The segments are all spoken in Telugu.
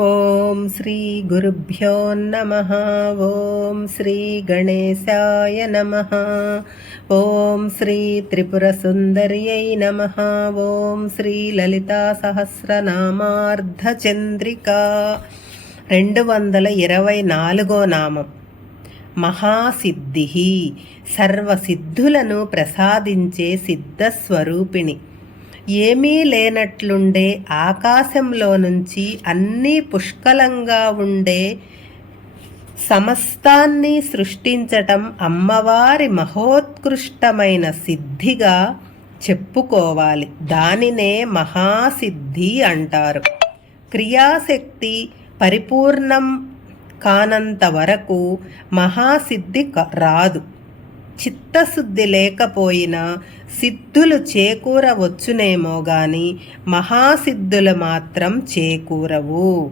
ఓం శ్రీ గురుభ్యో నమ. ఓం శ్రీ గణేశాయ నమ. ఓం శ్రీ త్రిపురసుందర్యై నమ. ఓం శ్రీ లలితా సహస్రనామార్ధచంద్రిక. రెండు వందల ఇరవై నాలుగో నామం. మహాసిద్ధి సర్వసిద్ధులను ప్రసాదించే సిద్ధస్వరూపిణి. ఏమీ లేనట్లుండే ఆకాశంలో నుంచి అన్నీ పుష్కలంగా ఉండే సమస్తాన్ని సృష్టించటం అమ్మవారి మహోత్కృష్టమైన సిద్ధిగా చెప్పుకోవాలి. దానినే మహాసిద్ధి అంటారు. క్రియాశక్తి పరిపూర్ణం కానంత వరకు మహాసిద్ధి రాదు. చిత్తశుద్ధి లేకపోయినా సిద్ధులు చేకూరవచ్చునేమో గాని మహాసిద్ధులు మాత్రం చేకూరవు.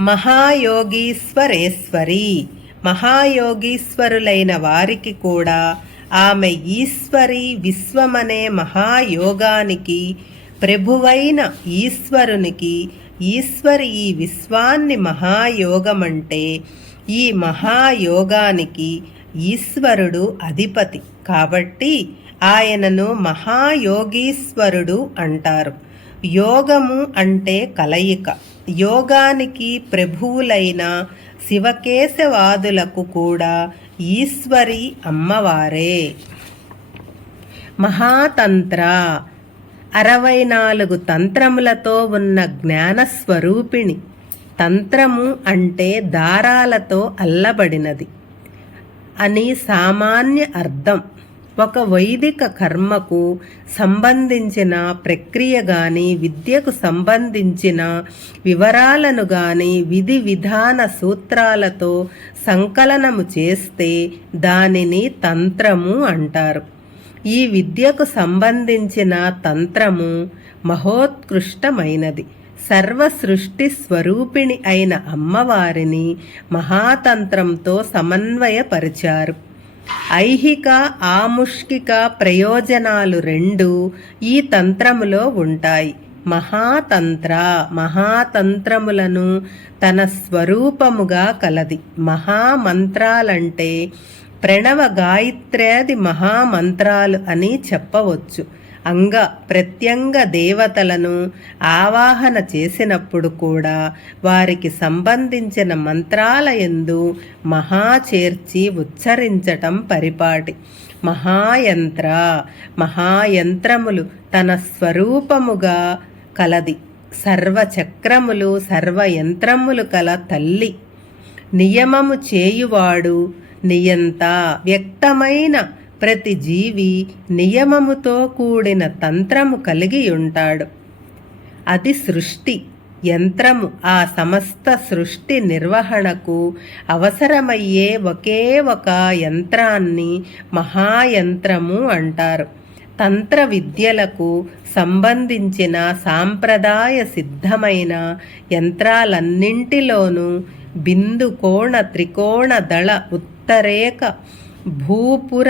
మహాయోగీశ్వరేశ్వరి మహాయోగీశ్వరులైన వారికి కూడా ఆమె ఈశ్వరి విశ్వమనే మహాయోగానికి ప్రభువైన ఈశ్వరునికి ఈశ్వరి ఈ విశ్వాన్ని మహాయోగమంటే ఈ మహాయోగానికి ఈశ్వరుడు అధిపతి. కాబట్టి ఆయనను మహాయోగీశ్వరుడు అంటారు. యోగము అంటే కలయిక. యోగానికి ప్రభువులైన శివకేశవాదులకు కూడా ఈశ్వరి అమ్మవారే. మహాతంత్ర. అరవై నాలుగు తంత్రములతో ఉన్న జ్ఞానస్వరూపిణి. తంత్రము అంటే దారాలతో అల్లబడినది. అని సామాన్య అర్థం. ఒక వైదిక కర్మకు సంబంధించిన ప్రక్రియ గాని విద్యకు సంబంధించిన వివరాలను గాని విధి విధాన సూత్రాలతో సంకలనము చేస్తే దానిని తంత్రము అంటారు. ఈ విద్యకు సంబంధించిన తంత్రము మహోత్కృష్టమైనది. సర్వ సృష్టి స్వరూపిణి అయిన అమ్మవారిని మహాతంత్రంతో సమన్వయపరిచారు. ఐహిక ఆముష్కిక ప్రయోజనాలు రెండు ఈ తంత్రములో ఉంటాయి. మహాతంత్ర మహాతంత్రములను తన స్వరూపముగా కలది. మహామంత్రాలంటే ప్రణవ గాయత్ర్యాది మహామంత్రాలు అని చెప్పవచ్చు. అంగ ప్రత్యంగ దేవతలను ఆవాహన చేసినప్పుడు కూడా వారికి సంబంధించిన మంత్రాల ఎందు మహా చేర్చి ఉచ్చరించటం పరిపాటి. మహాయంత్ర మహాయంత్రములు తన స్వరూపముగా కలది. సర్వచక్రములు సర్వయంత్రములు కల తల్లి. నియమము చేయువాడు నియంత వ్యక్తమైన ప్రతి జీవి నియమముతో కూడిన తంత్రము కలిగి ఉంటాడు అది సృష్టి యంత్రము. ఆ సమస్త సృష్టి నిర్వహణకు అవసరమయ్యే ఒకే ఒక యంత్రాన్ని మహాయంత్రము అంటారు. తంత్ర విద్యలకు సంబంధించిన సాంప్రదాయ సిద్ధమైన యంత్రాలన్నింటిలోనూ బిందు కోణ త్రికోణ దళ ఉత్తరేక భూపుర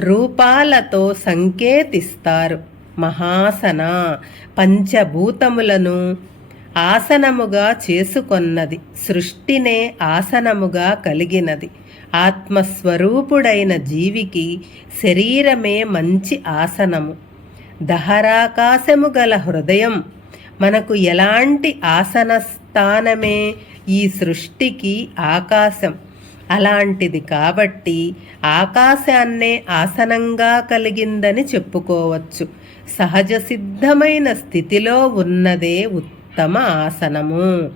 రూపాలతో సంకేతిస్తారు. మహాసన పంచభూతములను ఆసనముగా చేసుకొన్నది. సృష్టినే ఆసనముగా కలిగినది. ఆత్మస్వరూపుడైన జీవికి శరీరమే మంచి ఆసనము. దహరాకాశము గల హృదయం మనకు ఎలాంటి ఆసన స్థానమే ఈ సృష్టికి ఆకాశం. అలాంటిది కాబట్టి ఆకాశాన్నే ఆసనంగా కలిగిందని చెప్పుకోవచ్చు. సహజ సిద్ధమైన స్థితిలో ఉన్నదే ఉత్తమ ఆసనము.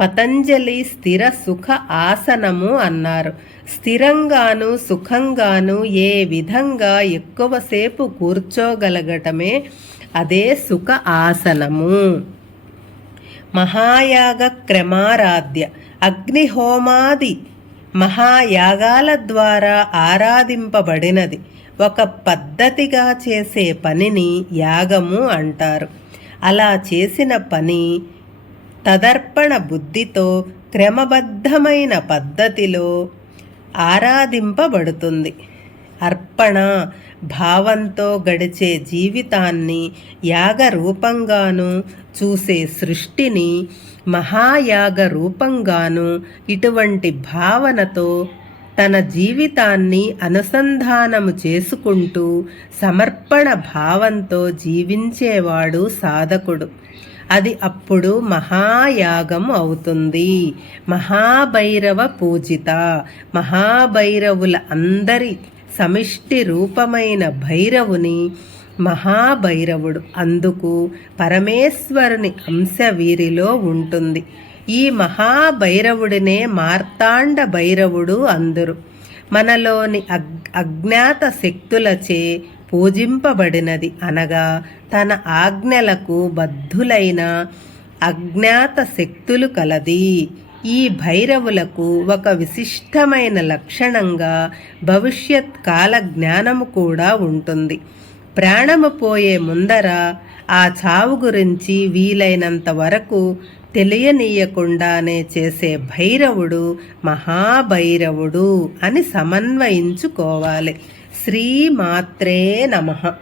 పతంజలి స్థిర సుఖ ఆసనము అన్నారు. స్థిరంగాను సుఖంగాను ఏ విధంగా ఎక్కువసేపు కూర్చోగలగటమే అదే సుఖ ఆసనము. మహాయాగ క్రమారాధ్య అగ్నిహోమాది మహాయాగాల ద్వారా ఆరాధింపబడినది. ఒక పద్ధతిగా చేసే పనిని యాగము అంటారు. అలా చేసిన పని తదర్పణ బుద్ధితో క్రమబద్ధమైన పద్ధతిలో ఆరాధింపబడుతుంది. అర్పణ. భావంతో గడిచే జీవితాన్ని యాగ రూపంగాను చూసే సృష్టిని మహాయాగ రూపంగాను ఇటువంటి భావనతో తన జీవితాన్ని అనుసంధానము చేసుకుంటూ సమర్పణ భావంతో జీవించేవాడు సాధకుడు. అది అప్పుడు మహాయాగం అవుతుంది. మహాభైరవ పూజిత. మహాభైరవుల అందరి సమిష్టి రూపమైన భైరవుని మహాభైరవుడు. అందుకు పరమేశ్వరుని అంశ వీరిలో ఉంటుంది. ఈ మహాభైరవుడినే మార్తాండ భైరవుడు అందరు. మనలోని అగ్ అజ్ఞాత శక్తులచే పూజింపబడినది. అనగా తన ఆజ్ఞలకు బద్ధులైన అజ్ఞాత శక్తులు కలది. ఈ భైరవులకు ఒక విశిష్టమైన లక్షణంగా భవిష్యత్ కాల జ్ఞానము కూడా ఉంటుంది. ప్రాణము పోయే ముందర ఆ చావు గురించి వీలైనంత వరకు తెలియనీయకుండానే చేసే భైరవుడు మహాభైరవుడు అని సమన్వయించుకోవాలి. శ్రీమాత్రే నమః.